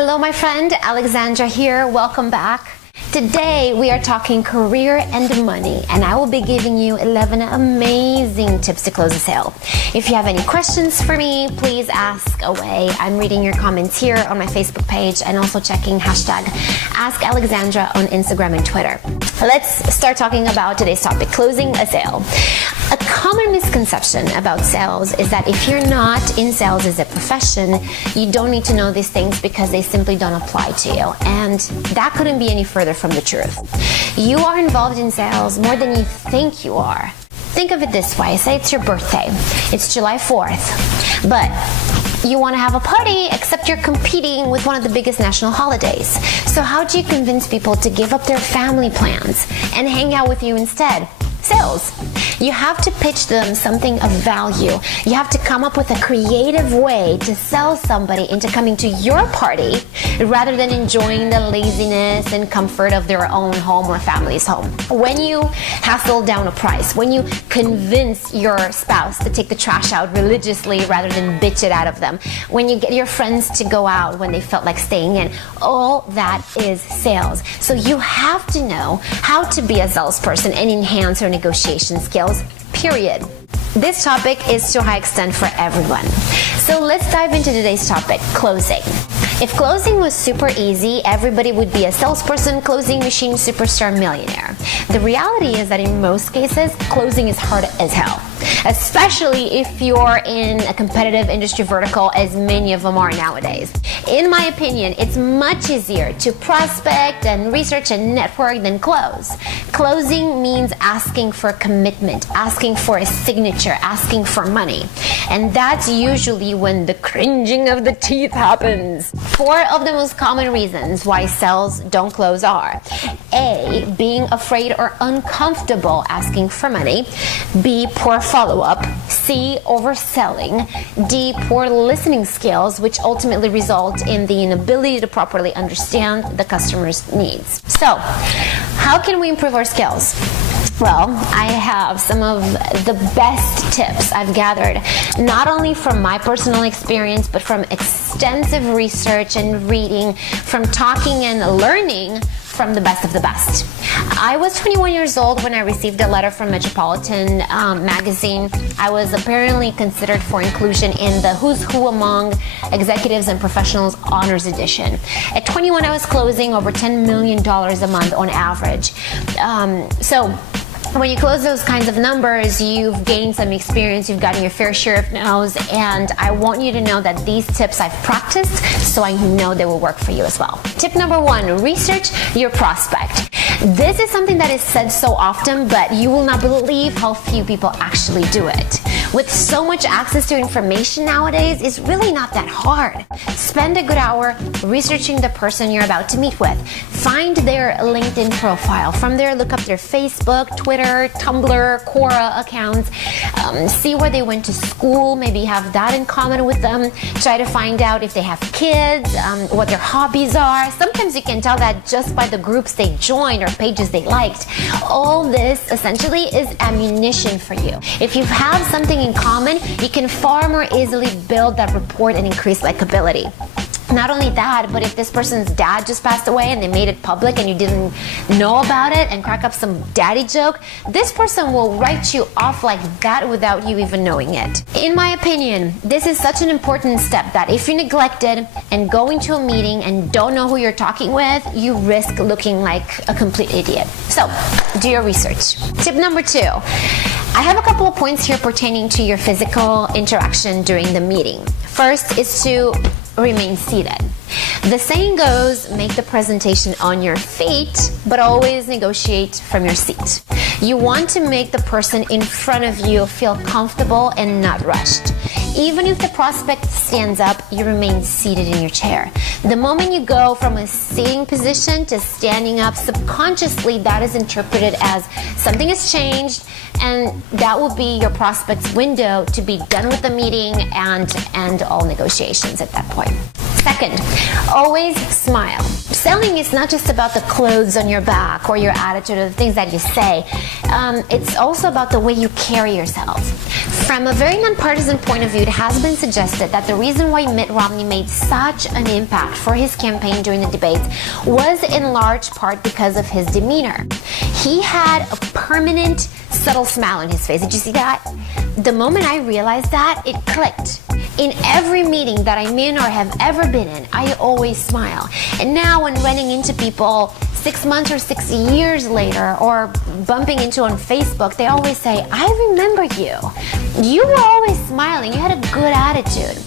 Hello, my friend. Alexandra here. Welcome back. Today we are talking career and money, and I will be giving you 11 amazing tips to close a sale. If you have any questions for me, please ask away. I'm reading your comments here on my Facebook page and also checking hashtag #AskAlexandra on Instagram and Twitter. Let's start talking about today's topic, closing a sale. A common misconception about sales is that if you're not in sales as a profession, you don't need to know these things because they simply don't apply to you. And that couldn't be any further from the truth. You are involved in sales more than you think you are. Think of it this way. Say it's your birthday. It's July 4th. But you want to have a party, except you're competing with one of the biggest national holidays. So how do you convince people to give up their family plans and hang out with you instead? Sales. You have to pitch them something of value. You have to come up with a creative way to sell somebody into coming to your party rather than enjoying the laziness and comfort of their own home or family's home. When you hassle down a price, when you convince your spouse to take the trash out religiously rather than bitch it out of them, when you get your friends to go out when they felt like staying in, all that is sales. So you have to know how to be a salesperson and enhance your negotiation skills, period. This topic is to a high extent for everyone. So let's dive into today's topic, closing. If closing was super easy, everybody would be a salesperson, closing machine, superstar, millionaire. The reality is that in most cases, closing is hard as hell, especially if you're in a competitive industry vertical, as many of them are nowadays. In my opinion, it's much easier to prospect and research and network than close. Closing means asking for commitment, asking for a signature, asking for money. And that's usually when the cringing of the teeth happens. 4 of the most common reasons why sales don't close are: A, being afraid or uncomfortable asking for money; B, poor follow-up; C, overselling; D, poor listening skills, which ultimately result in the inability to properly understand the customer's needs. So, how can we improve our skills? Well, I have some of the best tips I've gathered, not only from my personal experience, but from extensive research and reading, from talking and learning from the best of the best. I was 21 years old when I received a letter from Metropolitan magazine. I was apparently considered for inclusion in the Who's Who Among Executives and Professionals Honors Edition. At 21, I was closing over $10 million a month on average. When you close those kinds of numbers, you've gained some experience, you've gotten your fair share of no's, and I want you to know that these tips I've practiced, so I know they will work for you as well. Tip number 1, research your prospect. This is something that is said so often, but you will not believe how few people actually do it. With so much access to information nowadays, it's really not that hard. Spend a good hour researching the person you're about to meet with. Find their LinkedIn profile. From there, look up their Facebook, Twitter, Tumblr, Quora accounts. See where they went to school, maybe have that in common with them. Try to find out if they have kids, what their hobbies are. Sometimes you can tell that just by the groups they joined or pages they liked. All this essentially is ammunition for you. If you have something in common, you can far more easily build that rapport and increase likability. Not only that, but if this person's dad just passed away and they made it public and you didn't know about it and crack up some daddy joke, this person will write you off like that without you even knowing it. In my opinion, this is such an important step that if you neglect it and go into a meeting and don't know who you're talking with, you risk looking like a complete idiot. So, do your research. Tip number 2. I have a couple of points here pertaining to your physical interaction during the meeting. First is to remain seated. The saying goes, make the presentation on your feet, but always negotiate from your seat. You want to make the person in front of you feel comfortable and not rushed. Even if the prospect stands up, you remain seated in your chair. The moment you go from a sitting position to standing up, subconsciously that is interpreted as something has changed, and that will be your prospect's window to be done with the meeting and end all negotiations at that point. Second, always smile. Selling is not just about the clothes on your back or your attitude or the things that you say. It's also about the way you carry yourself. From a very nonpartisan point of view, it has been suggested that the reason why Mitt Romney made such an impact for his campaign during the debates was in large part because of his demeanor. He had a permanent, subtle smile on his face. Did you see that? The moment I realized that, it clicked. In every meeting that I'm in or have ever been in, I always smile. And now when running into people 6 months or 6 years later or bumping into on Facebook, they always say, I remember you. You were always smiling. You had a good attitude.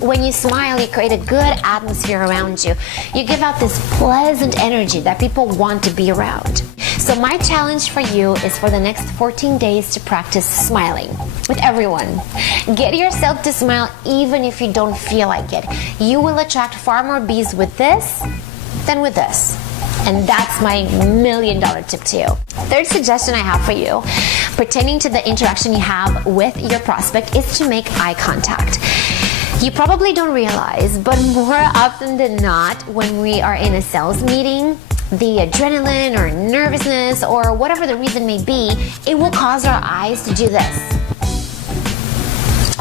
When you smile, you create a good atmosphere around you. You give out this pleasant energy that people want to be around. So my challenge for you is for the next 14 days to practice smiling with everyone. Get yourself to smile even if you don't feel like it. You will attract far more bees with this than with this. And that's my $1 million tip to you. Third suggestion I have for you, pertaining to the interaction you have with your prospect, is to make eye contact. You probably don't realize, but more often than not, when we are in a sales meeting, the adrenaline or nervousness or whatever the reason may be, it will cause our eyes to do this.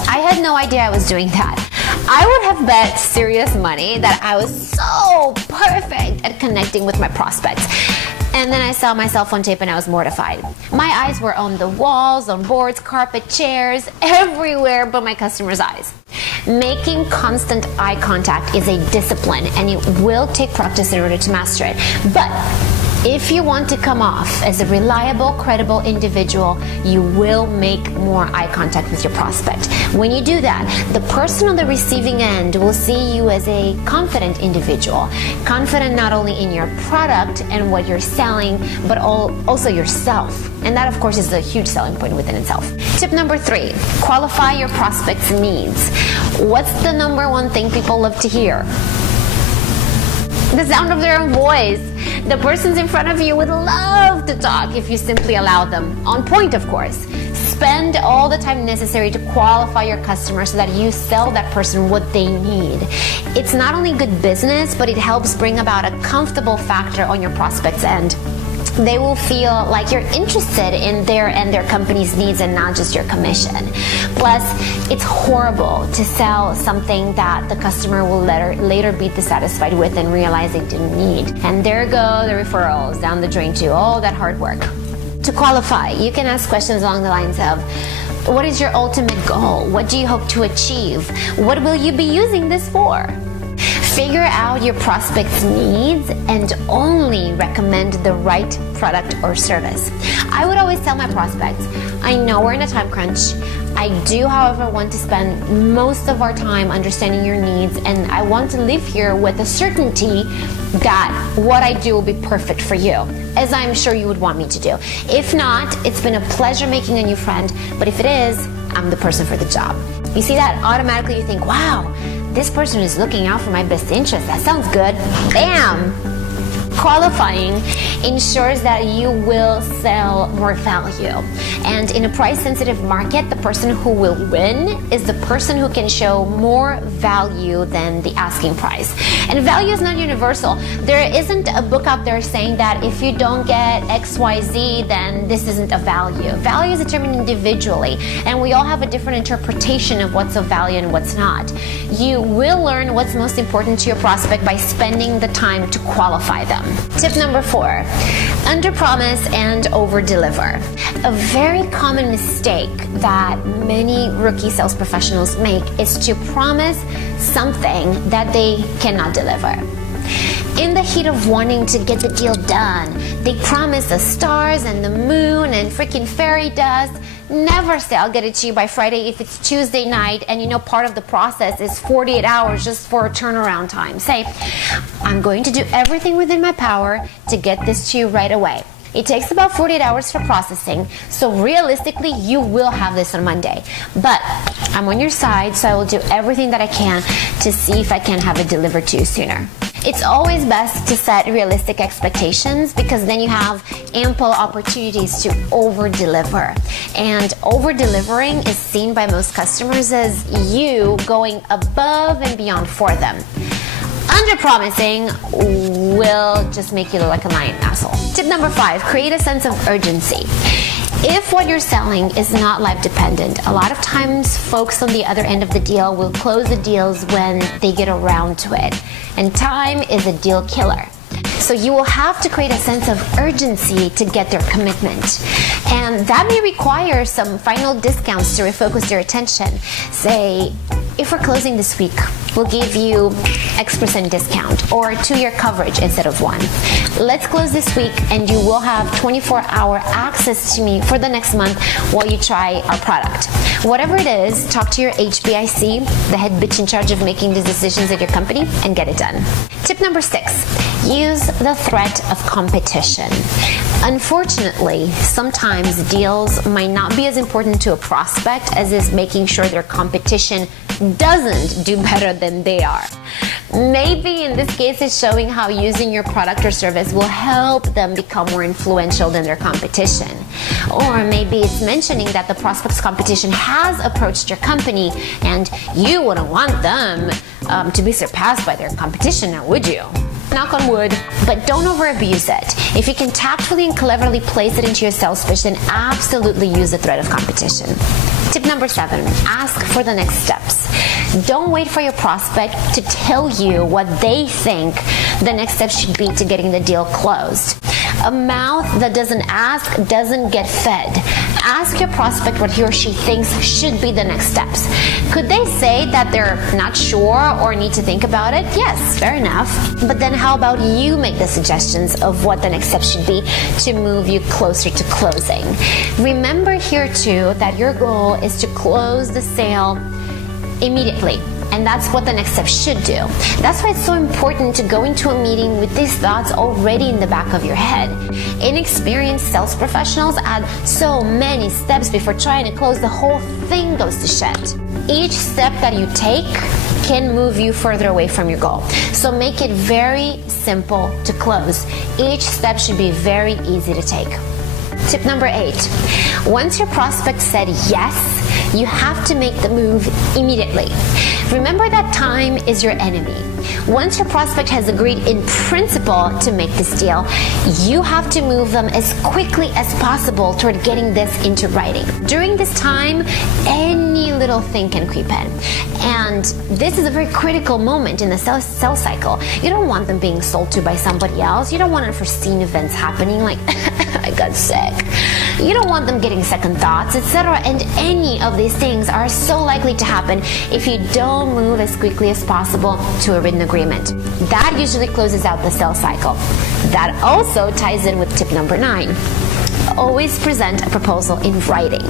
I had no idea I was doing that. I would have bet serious money that I was so perfect at connecting with my prospects. And then I saw myself on tape and I was mortified. My eyes were on the walls, on boards, carpet, chairs, everywhere but my customers' eyes. Making constant eye contact is a discipline and it will take practice in order to master it. But if you want to come off as a reliable, credible individual, you will make more eye contact with your prospect. When you do that, the person on the receiving end will see you as a confident individual. Confident not only in your product and what you're selling, but also yourself. And that, of course, is a huge selling point within itself. Tip number 3, qualify your prospect's needs. What's the number one thing people love to hear? The sound of their own voice. The persons in front of you would love to talk if you simply allow them. On point, of course. Spend all the time necessary to qualify your customer so that you sell that person what they need. It's not only good business, but it helps bring about a comfortable factor on your prospect's end. They will feel like you're interested in their company's needs and not just your commission. Plus, it's horrible to sell something that the customer will later be dissatisfied with and realize they didn't need. And there go the referrals down the drain too, all that hard work. To qualify, you can ask questions along the lines of, what is your ultimate goal? What do you hope to achieve? What will you be using this for? Figure out your prospect's needs and only recommend the right product or service. I would always tell my prospects, I know we're in a time crunch. I do, however, want to spend most of our time understanding your needs, and I want to live here with the certainty that what I do will be perfect for you, as I'm sure you would want me to do. If not, it's been a pleasure making a new friend, but if it is, I'm the person for the job. You see that? Automatically you think, wow, this person is looking out for my best interest. That sounds good. Bam! Qualifying ensures that you will sell more value. And in a price-sensitive market, the person who will win is the person who can show more value than the asking price. And value is not universal. There isn't a book out there saying that if you don't get XYZ, then this isn't a value. Value is determined individually, and we all have a different interpretation of what's of value and what's not. You will learn what's most important to your prospect by spending the time to qualify them. Tip number 4, under-promise and over-deliver. A very common mistake that many rookie sales professionals make is to promise something that they cannot deliver. In the heat of wanting to get the deal done, they promise the stars and the moon and freaking fairy dust. Never say, I'll get it to you by Friday if it's Tuesday night and you know part of the process is 48 hours just for a turnaround time. Say, I'm going to do everything within my power to get this to you right away. It takes about 48 hours for processing, so realistically, you will have this on Monday. But I'm on your side, so I will do everything that I can to see if I can have it delivered to you sooner. It's always best to set realistic expectations because then you have ample opportunities to over-deliver. And over-delivering is seen by most customers as you going above and beyond for them. under-promising will just make you look like a lying asshole. Tip number 5, create a sense of urgency. If what you're selling is not life dependent, a lot of times folks on the other end of the deal will close the deals when they get around to it. And time is a deal killer. So you will have to create a sense of urgency to get their commitment. And that may require some final discounts to refocus their attention. Say, if we're closing this week, we'll give you X% discount or 2-year coverage instead of 1. Let's close this week and you will have 24-hour access to me for the next month while you try our product. Whatever it is, talk to your HBIC, the head bitch in charge of making these decisions at your company, and get it done. Tip number 6, use the threat of competition. Unfortunately, sometimes deals might not be as important to a prospect as is making sure their competition doesn't do better than they are. Maybe in this case it's showing how using your product or service will help them become more influential than their competition. Or maybe it's mentioning that the prospect's competition has approached your company and you wouldn't want them to be surpassed by their competition, now would you? Knock on wood, but don't overabuse it. If you can tactfully and cleverly place it into your sales pitch, then absolutely use the threat of competition. Tip number 7, ask for the next steps. Don't wait for your prospect to tell you what they think the next step should be to getting the deal closed. A mouth that doesn't ask doesn't get fed. Ask your prospect what he or she thinks should be the next steps. Could they say that they're not sure or need to think about it? Yes, fair enough. But then how about you make the suggestions of what the next step should be to move you closer to closing? Remember here too that your goal is to close the sale immediately. And that's what the next step should do. That's why it's so important to go into a meeting with these thoughts already in the back of your head. Inexperienced sales professionals add so many steps before trying to close, the whole thing goes to shit. Each step that you take can move you further away from your goal. So make it very simple to close. Each step should be very easy to take. Tip number 8, once your prospect said yes, you have to make the move immediately. Remember that time is your enemy. Once your prospect has agreed in principle to make this deal, you have to move them as quickly as possible toward getting this into writing. During this time, any little thing can creep in. And this is a very critical moment in the sales cycle. You don't want them being sold to by somebody else. You don't want unforeseen events happening like, I got sick. You don't want them getting second thoughts, etc. And any of these things are so likely to happen if you don't move as quickly as possible to a written agreement. That usually closes out the sales cycle. That also ties in with tip number 9. Always present a proposal in writing.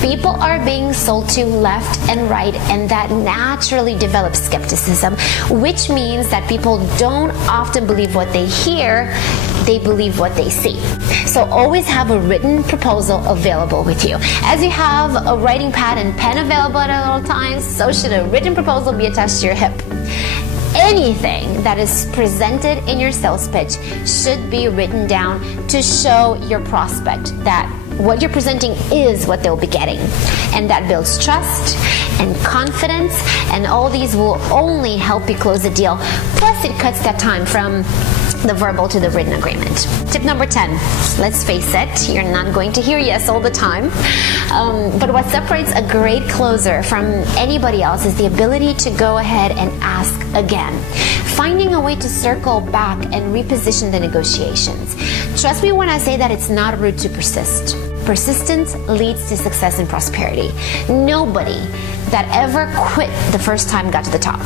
People are being sold to left and right, and that naturally develops skepticism, which means that people don't often believe what they hear, they believe what they see. So always have a written proposal available with you. As you have a writing pad and pen available at all times, so should a written proposal be attached to your hip. Anything that is presented in your sales pitch should be written down to show your prospect that what you're presenting is what they'll be getting. And that builds trust and confidence, and all these will only help you close the deal. Plus, it cuts that time from the verbal to the written agreement. Tip number 10, let's face it, you're not going to hear yes all the time. But what separates a great closer from anybody else is the ability to go ahead and ask again. Finding a way to circle back and reposition the negotiations. Trust me when I say that it's not rude to persist. Persistence leads to success and prosperity. Nobody that ever quit the first time got to the top.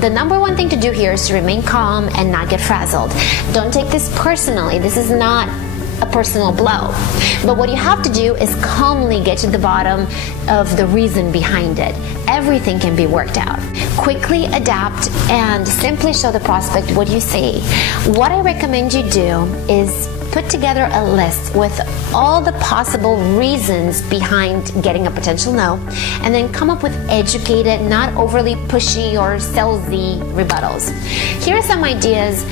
The number one thing to do here is to remain calm and not get frazzled. Don't take this personally. This is not a personal blow. But what you have to do is calmly get to the bottom of the reason behind it. Everything can be worked out. Quickly adapt and simply show the prospect what you see. What I recommend you do is put together a list with all the possible reasons behind getting a potential no, and then come up with educated, not overly pushy or salesy rebuttals. Here are some ideas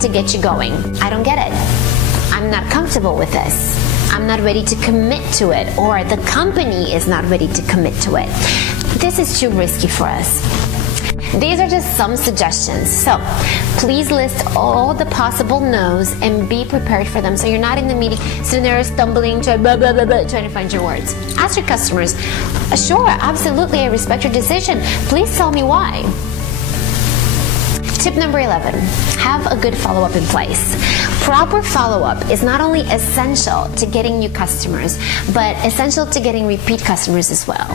to get you going. I don't get it. I'm not comfortable with this. I'm not ready to commit to it, or the company is not ready to commit to it. This is too risky for us. These are just some suggestions. So please list all the possible no's and be prepared for them. So you're not in the meeting sitting there stumbling, trying to find your words. Ask your customers, sure, absolutely, I respect your decision. Please tell me why. Tip number 11, have a good follow-up in place. Proper follow-up is not only essential to getting new customers, but essential to getting repeat customers as well.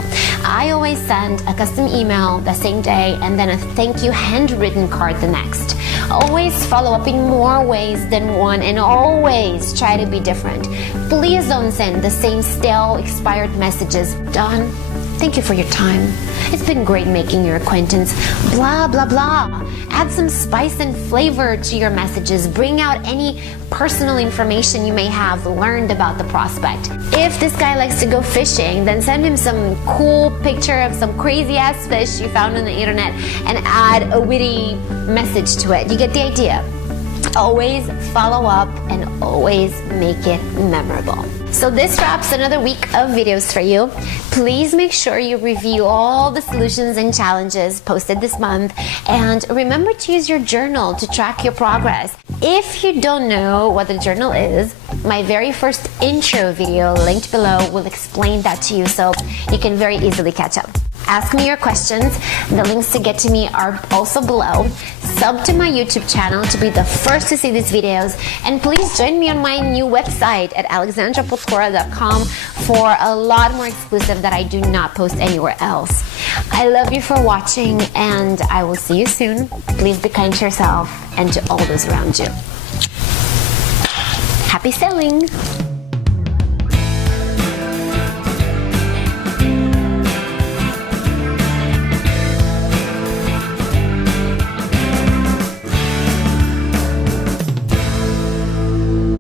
I always send a custom email the same day and then a thank you handwritten card the next. Always follow up in more ways than one and always try to be different. Please don't send the same stale, expired messages. Don, thank you for your time. It's been great making your acquaintance. Blah, blah, blah. Add some spice and flavor to your messages. Bring out any personal information you may have learned about the prospect. If this guy likes to go fishing, then send him some cool picture of some crazy ass fish you found on the internet and add a witty message to it. You get the idea. Always follow up and always make it memorable. So this wraps another week of videos for you. Please make sure you review all the solutions and challenges posted this month, and remember to use your journal to track your progress. If you don't know what the journal is, my very first intro video linked below will explain that to you, so you can very easily catch up. Ask me your questions. The links to get to me are also below. Sub to my YouTube channel to be the first to see these videos. And please join me on my new website at alexandrapotcora.com for a lot more exclusive that I do not post anywhere else. I love you for watching, and I will see you soon. Please be kind to yourself and to all those around you. Happy sailing!